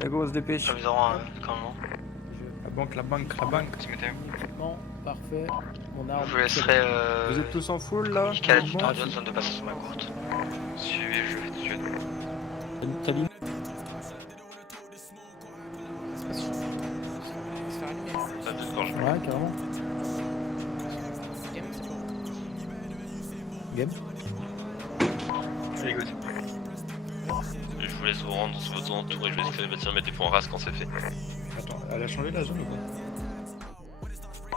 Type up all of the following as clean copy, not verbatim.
Allez go, on se dépêche. J'avais droit quand même. La banque, la banque, la banque. Équipement, parfait. Mon arme. Je vous laisserai Vous êtes tous en full là? communiquer à la Bon, radio de zone de passage ma courte. Suivez, je vais tout de suite. cabine. C'est pas sûr. Ça se fait allumer. Ça te gorge. Ouais, carrément. Game, c'est bon. Game. Allez, good. Je vous laisse vous rendre sur votre zone en tour et je vais essayer de bâtir mettre des points races quand c'est fait. Attends, elle a changé la zone ou pas?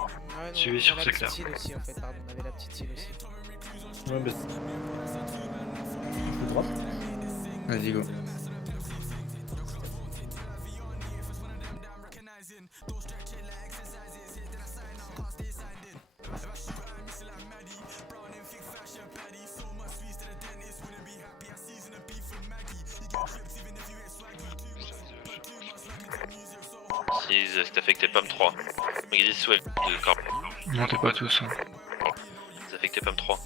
Ouais, Suivez on sur avait ce la clair. petite île aussi en fait, pardon, on avait la petite île aussi. Ouais, bah. Je drop. Vas-y, go. Si c'est affecté PAM 3. Existe ouais, de corps. Non, t'es pas tous. Hein. C'est affecté PAM 3.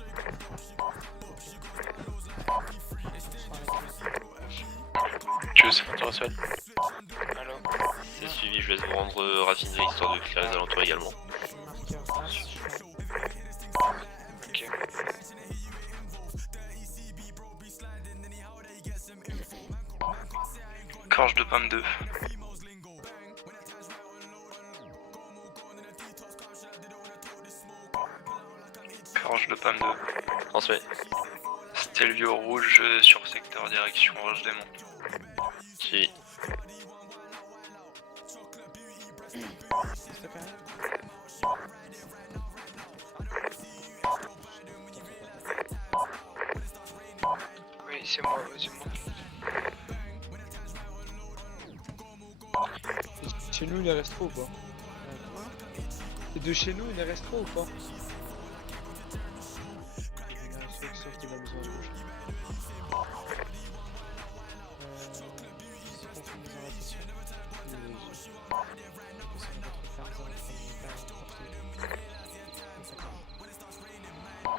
Tchuss. Allo. C'est suivi, je laisse vous rendre raffinerie histoire de clairer les alentours également. Marqueur race. Ok. Corge de pomme 2. Corge de pomme 2. Transmets. Stelvio rouge sur secteur direction Roche des Monts. Suivi. C'est quand même. Oui, c'est moi, c'est moi. Chez nous, il en reste trop ou pas? Et de chez nous, il en reste trop ou pas? Sauf de la maison rouge.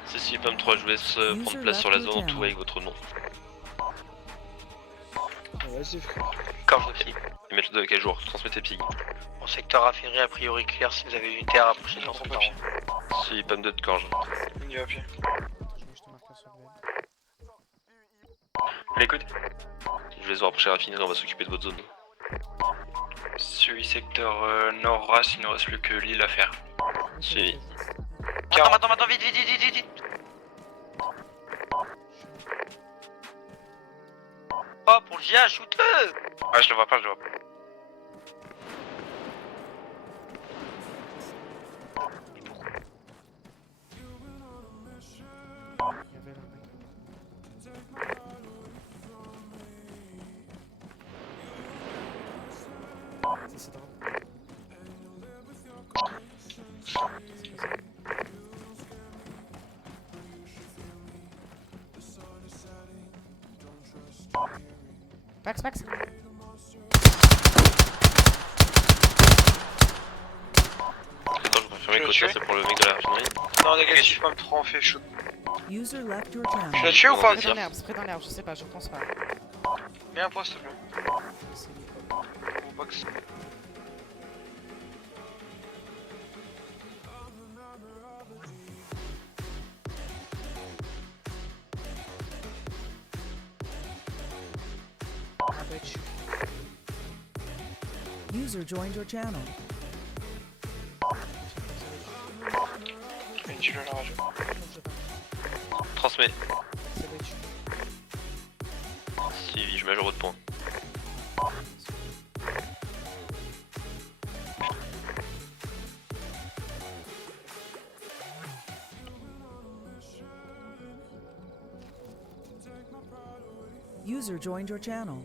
C'est suivi PAM 3, je vous laisse prendre place sur la zone en tour avec votre nom. Vas-y, frère. Corps de fille. Et mettre le à jour, transmettez pig. Bon, secteur raffinerie a priori clair si vous avez une terre à approcher de l'ensemble. Suivi PAM 2 de corge. On y va à pied. Je te marque un sur le web. Allez, good. Je vous laisse vous rapprocher la raffinerie, on va s'occuper de votre zone. Suivi secteur nord race, il ne reste plus que l'île à faire. Suivi. Attends, vite, vite. Oh, pour le GA, shoot-le. Ah, je le vois pas, je le vois pas. Il y avait là, ça c'est drôle. Max. Attends, je vous confirme que ça c'est pour le mec de la raffinerie. Non, négatif, pas me trop, on fait shoot. User left your channel. Tu l'as tué ou pas? C'est près dans l'herbe, je sais pas, je pense pas. Mets un point s'il te plaît. C'est Au box. un butch. User joined your channel. Une tuile à la radio. Transmets. C'est butch. Suivi, je mets à jour votre point. User joined your channel.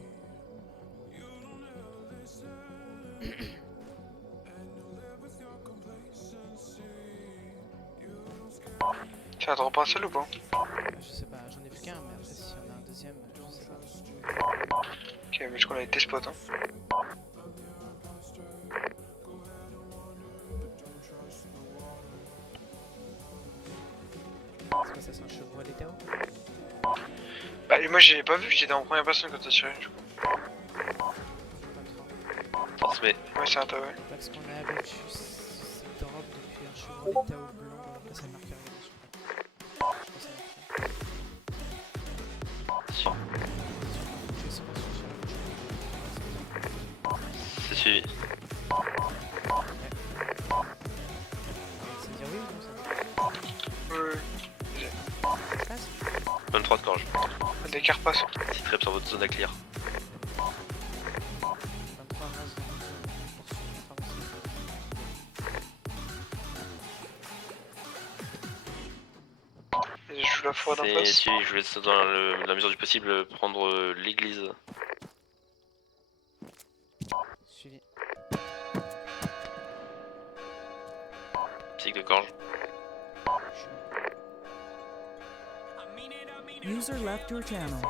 Tu as drop un seul ou pas? Je sais pas, j'en ai plus qu'un, mais après s'il y en a un deuxième, je sais pas. Ok, mais je crois qu'on a été spot hein. C'est quoi ça, c'est un Chevrolet Théo? Bah moi j'ai pas vu, j'étais en première personne quand t'as tiré du coup. Transmets. Ouais, c'est un tas, ouais. Parce qu'on a abattu cette drop depuis un chevron Tao blanc. Là, ça marque rien sur le pack. Je pense que ça marque rien. Sur. Je sais pas si C'est suivi. c'est dire oui ou non ça passe. 23 de gorge. Des carapaces. 6 traps sur votre zone à clear. 23 rases pour Je joue la foi d'en C'est face. suivi, je vous laisse dans la mesure du possible prendre l'église. Suivi. Psych de gorge. User left your channel.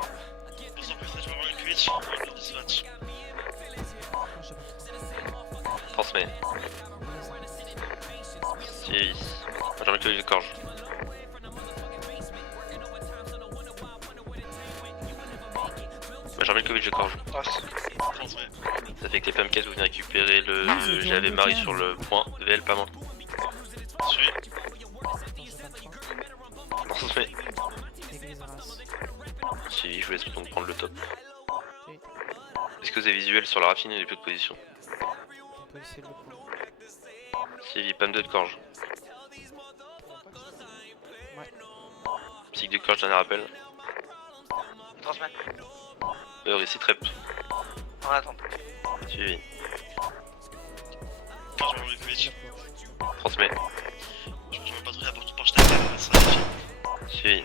Transmets. Suivi. J'en mets de gorge. J'en mets le Covid de gorge. Ça fait que les PMK vous venez récupérer le GAV Marie sur le point. VL pas moins. Suivi. Transmets. Église race. Suivi, je vous laisse donc prendre le top. Oui. Est-ce que vous avez visuel sur la raffinée et les plus de position? On peut essayer de le prendre. Suivi, PAM 2 de gorge. Ouais. Psych de gorge, dernier appel. Transmets. Ici trap. En attente. Suivi. C'est Transmets. Suivi.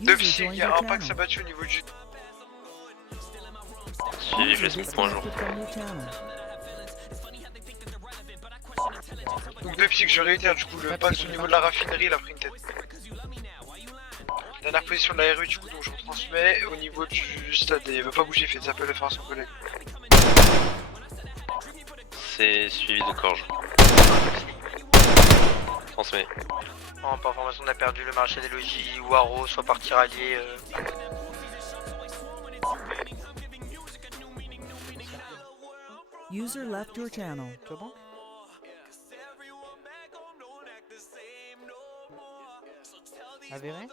Deux User psy, joined il y a your un pack channel. s'abattu au niveau du. Suivi, je laisse mon point à jour. Disconnected from your channel. Donc deux psy que je réitère, du coup, le pack au niveau de la raffinerie, il a pris une tête. Dernière position de la RU, du coup, donc je retransmets. Au niveau du stade, il veut pas bouger, il fait des appels de faire à son collègue. C'est suivi de gorge. Transmets. En par information, on a perdu le marché des logis, Waro, soit par tiraillé. User left your channel. toi banque. Avéré.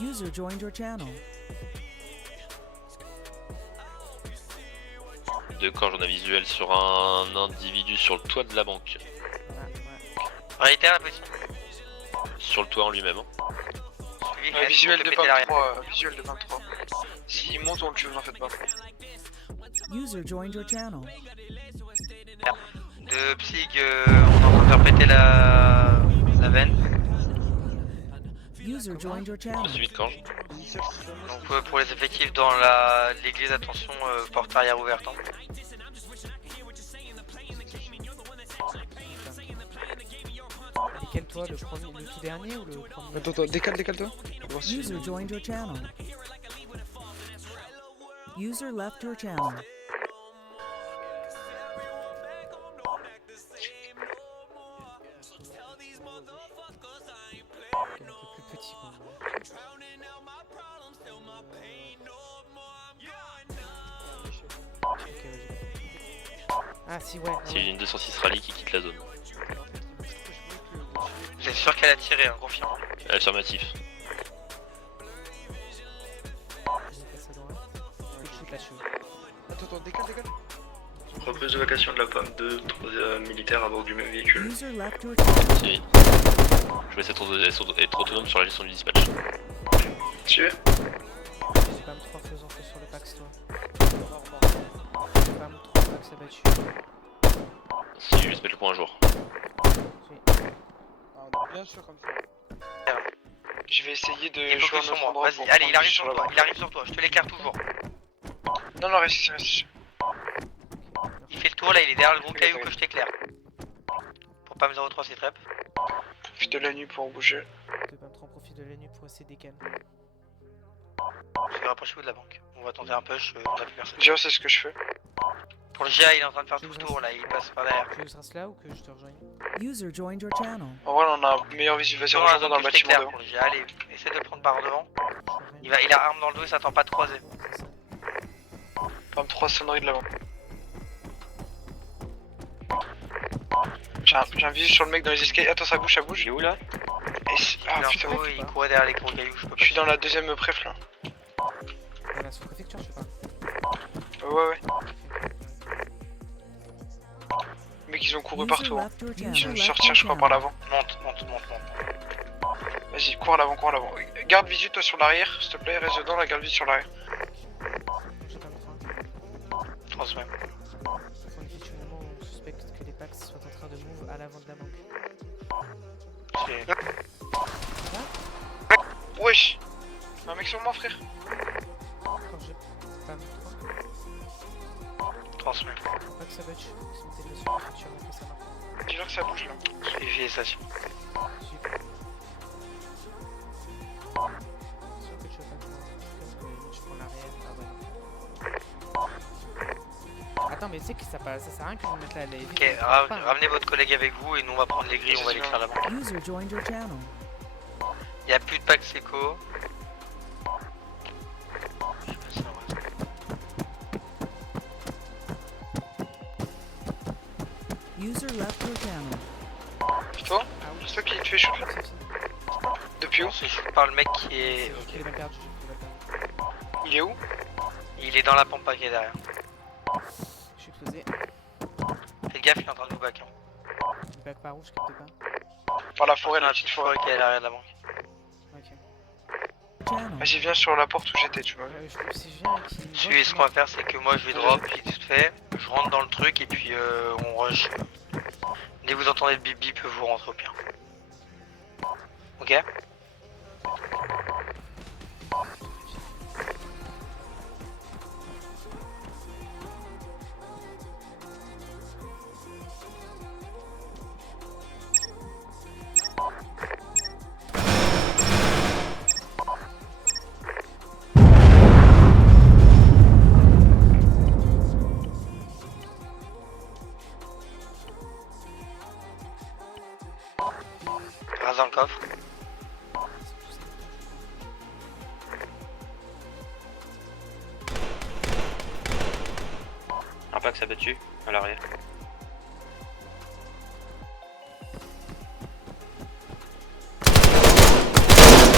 User joined your channel. De gorge, on a visuel sur un individu sur le toit de la banque. Réitère la position. Sur le toit en lui-même. Hein. Suivi, Visuel de péter l'arrière. 23, visuel de 23. S'il monte, on le tue, vous en faites pas. User joined your channel. De Psyg, on est en train de faire péter la veine. User joined your channel. Suivi de gorge. Donc pour les effectifs dans l'église, attention, porte arrière ouverte. Hein. Décale-toi, le premier, le tout dernier ou le premier? Attends, décale-toi. User joined your channel. User left your channel. Un peu plus petit quand même. Ok, vas-y. Ah si, ouais. C'est une 206 rallye qui quitte la zone. Vous êtes sûr qu'elle a tiré, hein, confirme. Affirmatif. Attends, décale. Reprise de vacation de la pomme de 3 militaires à bord du même véhicule. User left your channel. Suivi. Je vais essayer d'être autonome sur la gestion du dispatch. Suivez. Spam 3 faisant feu sur le Pax, toi. Spam 3 Pax abattu. Si je vais se mettre le point à jour. Bien sûr, comme ça. Je vais essayer de Il est focus sur moi. Vas-y, allez, il arrive sur toi. Il arrive sur toi. Je te l'écarte toujours. Non, reste ici. Il fait le tour là, il est derrière le gros caillou que je t'éclaire. Pour pas me 03 c'est trap. Profite de la nuit pour bouger. Spam 3 profite de la nuit pour essayer de décaler. Je vais rapprocher vous de la banque. On va tenter un push, on a plus personne. Déjà, c'est ce que je fais. Pour le GA, il est en train de faire tout le tour là, il passe par derrière. Tu veux que je reste là ou que je te rejoigne? User joined your channel. En vrai, on a une meilleure visu. Vas-y, Sur la rejoins zone dans le que je bâtiment t'éclaire devant. pour le GA, allez, essaie de le prendre par devant. Je reviens. Il a arme dans le dos, il s'attend pas de croiser. C'est ça. Pam 3 sonneries de l'avant. J'ai un visu sur le mec dans les escaliers. Attends, ça bouge, ça bouge. Il est où là? Ah Il est en putain, faux, il courait derrière les gros cailloux, je peux pas. je suis dans la deuxième préf là. Dans la sous-préfecture, je sais pas. Ouais. Les mecs, ils ont couru User partout. Hein. left your Ils channel. ont dû sortir, je crois, par l'avant. Monte. Vas-y, cours à l'avant. Garde visu, toi, sur l'arrière, s'il te plaît. Reste dedans, la garde visu sur l'arrière. J'ai pas montré. Transmets. On effectue une moment où on suspecte que les packs soient en train de move à l'avant de la banque. Wesh. Un mec sur moi, frère. Quand j'ai pas montré, Transmets. faut pas que ça butch. Ils sont montés de la sous-préfecture après ça marque. Dis-leur que ça bouge là. Suivi et station. Sûr que tu veux pas que je prends l'arrière. Ah ouais. Attends, mais tu sais que ça sert à rien que je me mette là. Ok, ramenez votre collègue avec vous et nous on va prendre les grilles, on va l'écrire là-bas. User joined your channel. Il y a plus de pack séco. User left your channel. C'est toi? Ah oui. C'est toi qui te fais shoot là? Depuis où? On se shoot par le mec qui est... J'ai les balles perdues, j'ai les balles perdues. Il est où? Il est dans la pampa qui est derrière. Je suis explosé. Faites gaffe, il est en train de vous back. Hein. Le back par où, je capte pas. Par la forêt, La la petite petite forêt. forêt qui est à l'arrière de la banque. Ok. Channel. Vas-y, viens sur la porte où j'étais, tu vois. Si je viens et qu'il me voit, Suivez, ce qu'on va faire, c'est que moi je vais drop, vite fait, je rentre dans le truc et puis on rush. Dès que vous entendez le bip bip, vous rentrez au pire. Ok? Rase dans le coffre. Un pack s'abattu à l'arrière.